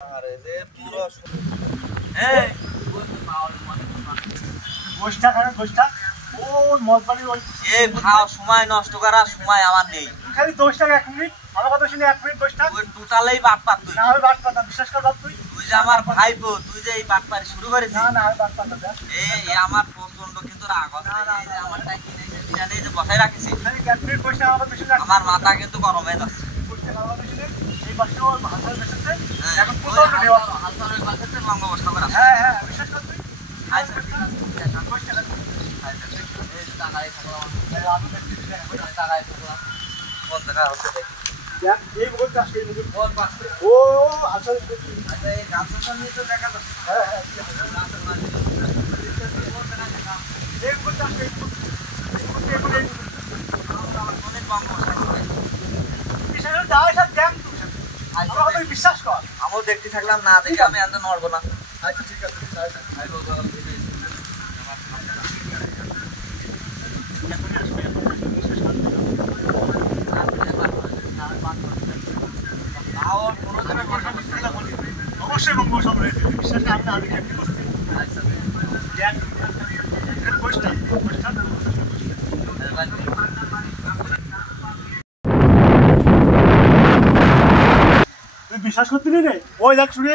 আরে যে পুরো এই গোষ্ঠা খানে গোষ্ঠা ও মদবাড়ি ওই এই ভাও সময় নষ্ট করার সময় আমার নেই। খালি 10 টাকা 1 মিনিট আমার কথা শুনে 1 মিনিট গোষ্ঠা তুই টোটালেই বাট পাত তুই। না আমি বাট পাতা বিশ্বাস কর বাপ তুই যে আমার ভাইপো তুই যে এই বাট পারি শুরু করেছিস। না না আমি বাট পাতা দা এই আমার প্রচন্ড কিন্তু রাগ আছে। এই যে আমার টাকি নেই জানি যে বসায় রাখিছি। খালি 1 মিনিট গোষ্ঠা আমার বেশি না আমার মাথা কিন্তু গরম হয়ে যাচ্ছে। গোষ্ঠা আমার বেশি নেই এই পাশে ওর ভাষার বেশিতে এখন প্রচন্ড দেওয়া হালসারের পাশে বঙ্গ বসা করা। হ্যাঁ হ্যাঁ বিশ্বাস কর তুই আচ্ছা ঠিক আছে গোষ্ঠা এই টাকাই থাকলাম আমি দেখছি টাকাই থাকলাম কোন টাকা হচ্ছে দেখ দেখ এই মুখ কাজ এই মুখ কোন পাশে ও আসলে আচ্ছা এই গাছটা নিয়ে তো দেখা যাচ্ছে। হ্যাঁ হ্যাঁ গাছের মাঝে কোন টাকা দেখা এই মুখ কাজ এই মুখ অনেক বঙ্গ বসা করে। বিশ্বাস কর দাও সব দেখ তুই আমার কথা বিশ্বাস কর আমিও দেখতে থাকলাম না দেখে আমি আর নড়বো না। আচ্ছা ঠিক আছে অবশ্যই এবং বসা রয়েছে বিশ্বাস আমি না আমি কেমনি করছি তুই বিশ্বাস করতে রে ওই দেখ শুনে